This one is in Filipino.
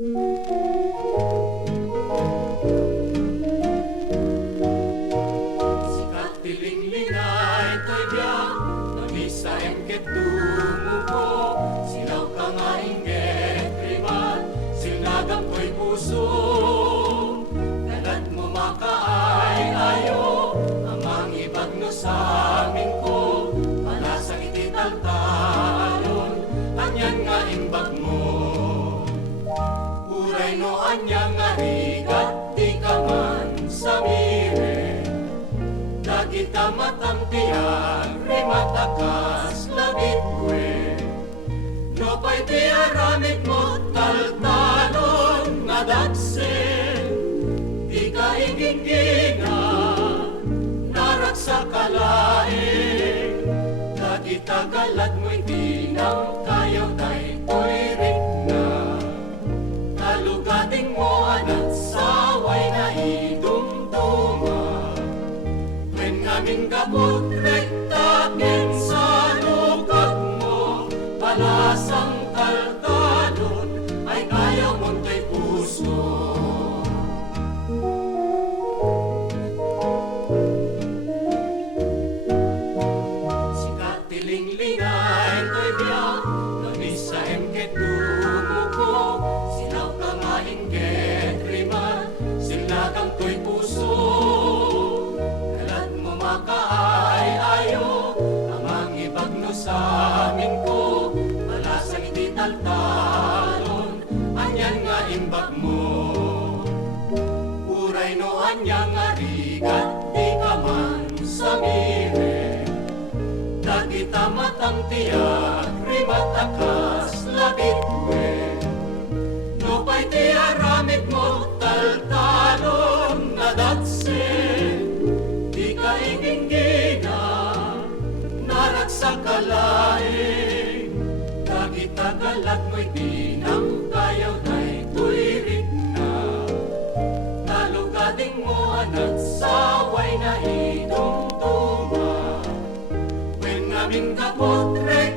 Sikat tiling-lingay to'y biyak, mamisa engket tumuko, silaw ka nga ingget rimat, silnagam ko'y puso. Dalat mo makaay ayo, amang ibagno sa amin ko, palasang ititaltalon, anyan nga imbag mo. Uray no anyang nga rigat, di ka man sa mire, dagita matamtiyan, rimatakas labit kwe. No pa'y di aramid mo taltalon nga daksen, di ka ingingina, narak sa kalaeng, dagita galad mo'y di nang kayaw day to'y rigna. Talugading mo anak saway na idumduma, when ngaming gabot rektakin sa lukag mo, palasang taltalon ay kayaw mong to'y puso. Sikat tiling-lingay to'y biyak, langis sa engket tumuko, silaw ka nga ingget rimat, silnagam to'y puso. Kalat mo makaay ayo, amang ibagno sa amin ko, palasang ititaltalon, anyan nga imbag mo. Uray no anyang nga rigat, di ka man sa mire, dagita matamtiyak, rimatakas labit kwe. No pa'y di aramid mo taltalon na daksen, di ka ingingina, narak sa kalaeng, dagita galat mo'y di nang kayaw day tuwirik na. Talugading mo anak saway na idumduma, when ngaming kapotrek